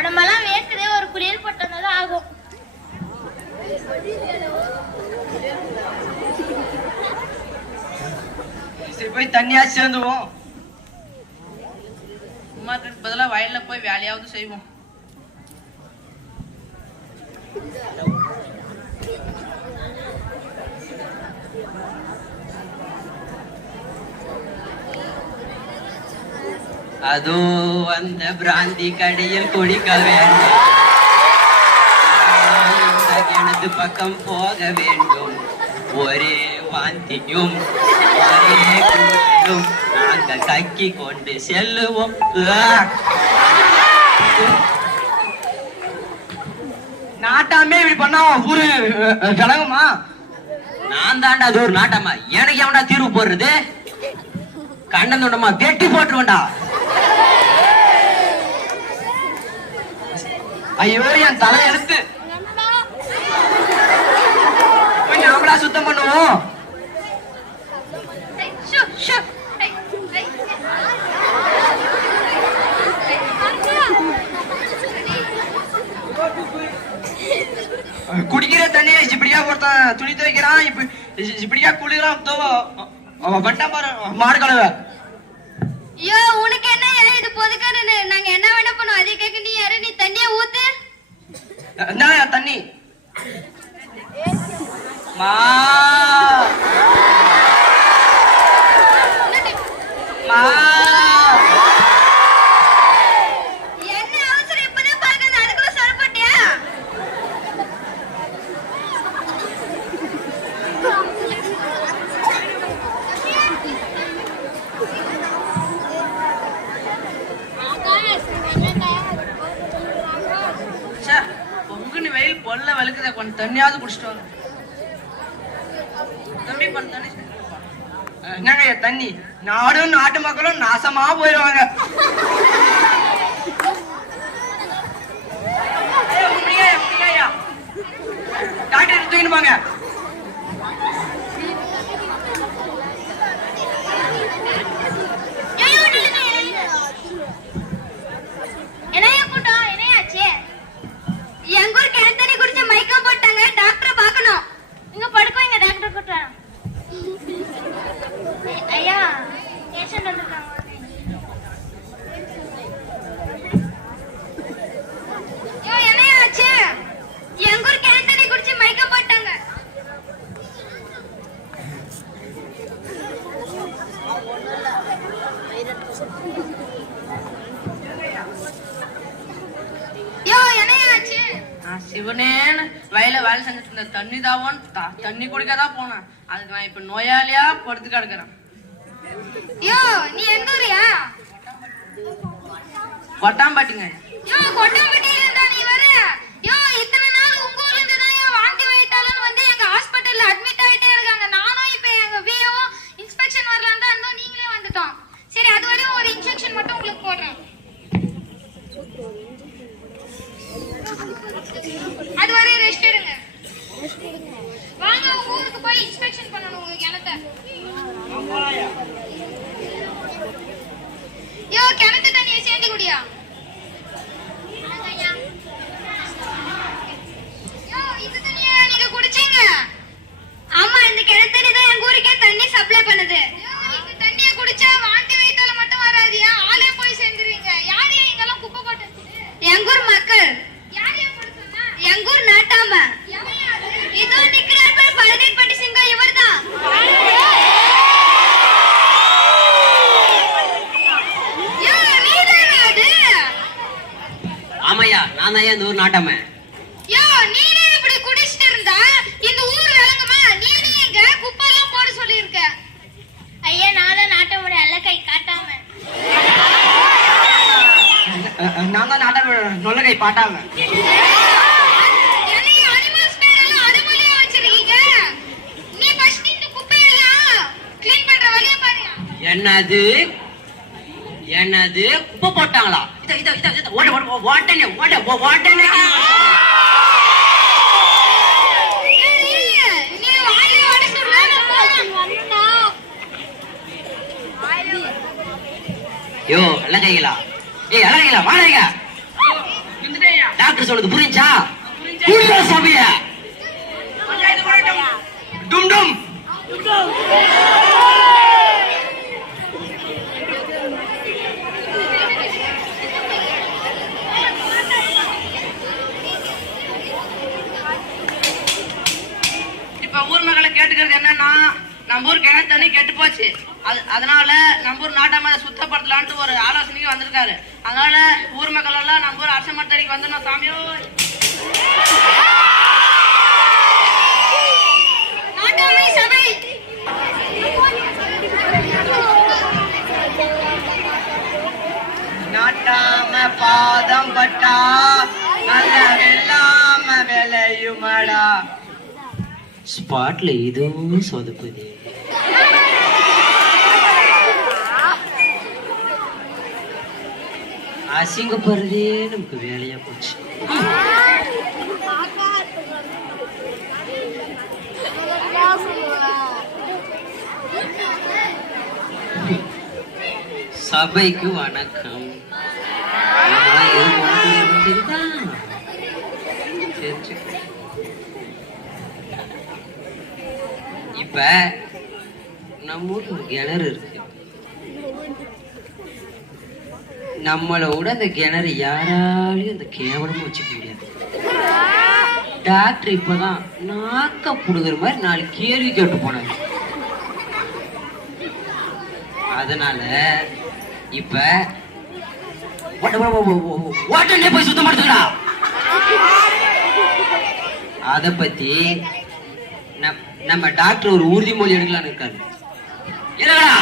உடம்பெல்லாம் வேக்குதே, ஒரு குளியல் போட்டதான் ஆகும். சரி போய் தண்ணியா சேர்ந்துவோம். சும்மா இருக்கிறதுக்கு பதிலா வயல்ல போய் வேலையாவது செய்வோம். அதோ அந்த பிராந்தி கடையில் குடிக்க வேண்டும், எனது பக்கம் போக வேண்டும். ஒரே வாந்தியும் ஒரே கூட்டிலும் நாங்கள் கக்கி கொண்டு செல்லுவோம். நாட்டாமே இப்படி பண்ணா ஊரு கிளங்குமா? நான் தாண்டா அது ஒரு நாட்டமா, எனக்கு எவன்டா தீர்வு போடுறது? கண்டந்தோண்டமா வெட்டி போட்டுருவேன்டா. ஐயோ என் தலை எடுத்து நாமளா சுத்தம் பண்ணுவோம். குடிக்கிற தண்ணியை இப்படியா ஒருத்தன் துணி துவைக்கிறான், இப்படியா குளிக்கிறான். வண்டா பாரு மாடு கலவை. ஐயோ உனக்கு என்ன இது பொதுக்காரனு, நாங்க என்ன வேணா பண்ணுவோம், அதே கேட்க நீ யாரு? நீ தண்ணிய ஊத்து. தண்ணி மா மா என்ன அவசரம், இப்பதான் பாக்குறது, அதுக்குள்ள சொல்லப்பட்டியா? பொங்குன்னு வெயில் பொல்ல வலுக்குத, கொஞ்சம் தண்ணியாவது குடிச்சிட்டு வாங்க. தம்பி பண்ண தண்ணி என்னங்க தண்ணி? நாடும் நாட்டு மக்களும் நாசமா போயிடுவாங்க. டாக்டர் தூக்கிட்டு போங்க. என்னையா கூட்டம், என்னையாச்சு? எங்க ஊர் கிணத்தண்ணி குடிச்சு மயக்கம் போட்டாங்க, டாக்டரை பார்க்கணும். இங்க படுக்குவீங்க, டாக்டர் கூட்டம். ஐயா பேஷண்ட் வந்திருக்காங்க. ஐயோ என்னையாச்சு? எங்க ஊர் கிணத்தண்ணி குடிச்சு மயக்கம் போட்டாங்க. சிவனேன்னு வயல வேலை செஞ்சுட்டு இருந்த தண்ணி தாவோன்னு தண்ணி குடிக்கதான் போனேன். அதுக்கு நான் இப்ப நோயாளியா படுத்து கிடக்குறேன். நீ எந்த ஊரியா? கொட்டாம்பட்டிங்க. கொட்டாம்பட்டியில இருந்தா நீ வர? இத்தனை நாள் உங்க ஊர்ல இருந்து தான் வாந்தி வைத்தாலும் வந்து எங்க ஹாஸ்பிட்டல்ல அட்மிட் ஆயிட்டே இருக்காங்க. நானும் இப்ப எங்க விஓ இன்ஸ்பெக்ஷன் வரலாம் தான் இருந்தோம், நீங்களே வந்துட்டோம். சரி அது வரையும் ஒரு இன்ஜெக்ஷன் மட்டும் உங்களுக்கு போடுறேன். அது வரை ரெஸ்ட் எடுங்க. வாங்க ஊருக்கு போய் இன்ஸ்பெக்ஷன் பண்ணணும் உங்க கிணத்தை. கிணத்து தண்ணியை சேர்ந்து குடியா. இந்த தண்ணியை நீங்க குடிச்சீங்க? ஆமா, இந்த கிணத்து தண்ணி தான் எங்க ஊருக்கே தண்ணி சப்ளை பண்ணுது. இந்த தண்ணியை குடிச்சா வாந்தி வைத்தால மட்டும் வராதியா, ஆளே போய் சேர்ந்துருவீங்க. யாரையா இங்கெல்லாம் குப்பை போட்டு? எங்க ஊர் மக்கள். எங்க ஊர் நாட்டாம. இதோ நிக்கிறார் பாரு, பழனிப்பட்டி சிங்கம், இவர்தான். ஆமையா, நான் தான் இந்த ஊர் நாட்டாம. நீனே இப்படி குடிச்சிட்டு இருந்தா இந்த ஊர் விளங்குமா? நீனே எங்க குப்பை எல்லாம் போட சொல்லி இருக்க. ஐயா நான் தான் நாட்டாமோட அல்ல கை காட்டாம. நான் தான் நாட்டாம நொல்ல கை பாட்டாம. என்னது என்னது குப்பை போட்டாங்களா? உடனே யோ அல்ல கைகளா, ஏய் அல்ல கைகளா, வாடகைங்க. டாக்டர் சொன்னது புரிஞ்சா? புரியுதா சபைய? டும் டும். இப்ப ஊர் மக்களை கேட்டுக்கிறது என்னன்னா, நம்ம ஊர் கிணறு தண்ணி கெட்டு போச்சு. அதனால நம்ம ஊர் நாட்டாம சுத்தப்படுத்தலான்ட்டு ஒரு ஆலோசனைக்கு வந்திருக்காரு. அதனால ஊர் மக்கள் எல்லாம் நம்ம ஊர் அரச மரத்தடிக்கு வந்துடணும் சாமியோ. நாட்டாமை சபை நாட்டாம பாதம் பட்டா நல்ல வெள்ளாம விளையுமாடா. ஸ்பாட்ல இதுவும் சொதப்புது. அசிங்கப்படுறதே நமக்கு வேலையா போச்சு. சபைக்கு வணக்கம். இப்ப நம்ம ஊர்ல ஒரு கிணறு இருக்கு. நம்மளை விட அந்த கிணறு யாராலையும் அந்த கேவலமா வச்சுக்க முடியாது. டாக்டர் இப்பதான் நாக்க புடுங்குற மாதிரி 4 கேள்வி கேட்டு போனாங்க. அதனால இப்ப உடனே போய் சுத்தம் படுத்துக்கடா. அத பத்தி நம்ம டாக்டர் ஒரு உறுதிமொழி எடுக்கலான்னு இருக்காரு. என்னடா